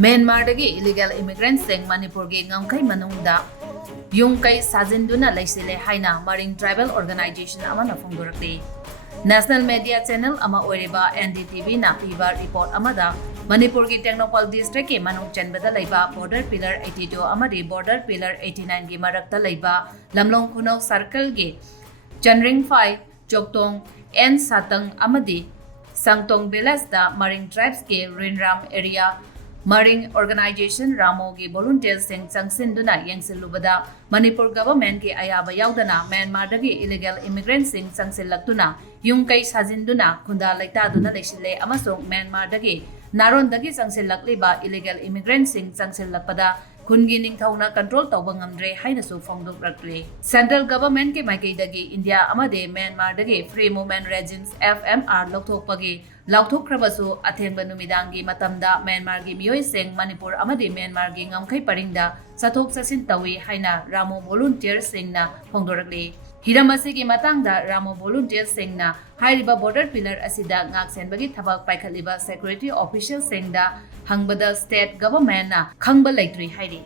Myanmar dagi illegal immigrants sing Manipur gi ngamkai manungda yung kai sajinduna laisile haina Maring Tribal Organization amana phongdorakli. National Media Channel ama oiriba NDTV na piba report amada Manipur gi Technopal District ki manung chenbada laiba Border Pillar 82 amadi Border Pillar 89 gi marakta laiba Lamlong Khunau Circle gi Chanring Phai Choktong N Satang amadi Sangtong Belas da Maring Tribes ki Rinram area Maring Organization Ramo ki volunteers sing changsinduna yengsilubada Manipur government ki ayaba yaudana Myanmar dagi illegal immigrants sing changsillaktuna yung kai sajinduna khunda laitaduna leisile amasong Myanmar dagi naron dagi changsilakliba illegal immigrants sing changsillapada khungi ningthauna control tawba ngamdre haina su phongdokrakli. Central government ki maikei dagi India amade Myanmar dagi free movement regimes FMR lokthokpagi lauthokrabasu athengba numidangi matamda Myanmar gi miyoi sing Manipur amade Myanmar gi ngamkhai paringda sathok sasin tawi haina Ramo volunteer singna phongdorakli. Hiramasi ki matangda Ramo volunteer singna hairiba border pillar asida ngaksenbagi thabak paikhaliba security official singda hangbada state government na khangba laitri hairi.